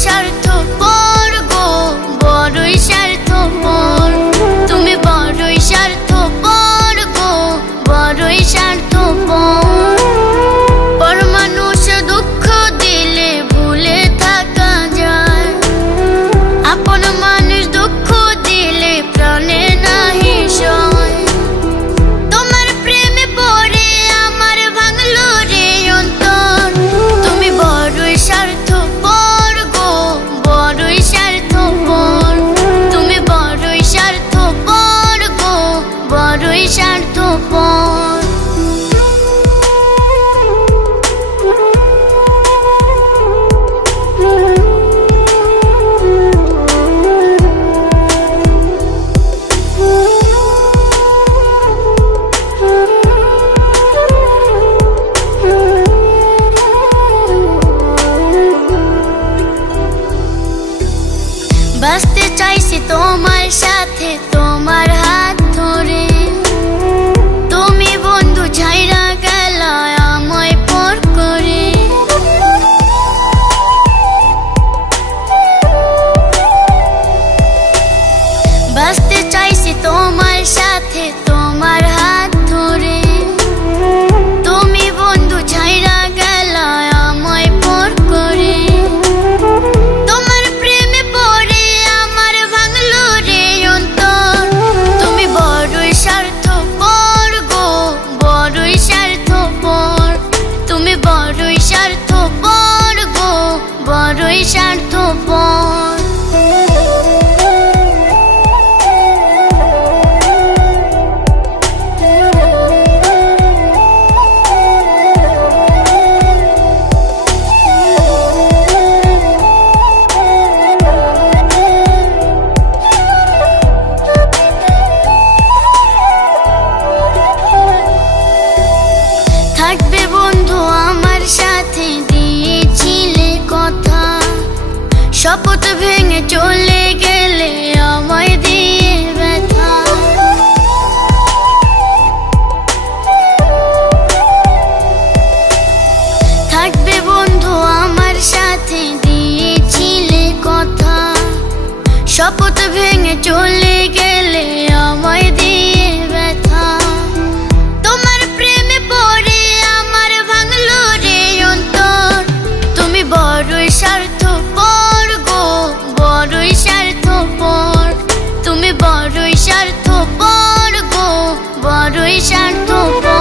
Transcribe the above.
নিঃস্বার্থ বড়ই স্বার্থপর বাঁচতে চাইছি তোমার সাথে তোমার হাত ধরে। স্বার্থপর শপথ ভেঙে চলে গেলে আমায় দিয়ে ব্যথা। থাকবে বন্ধু আমার সাথে, দিয়েছিলে কথা। শপথ ভেঙে চলে গেলে আমায় স্বার্থপর গো বড়ই স্বার্থপর।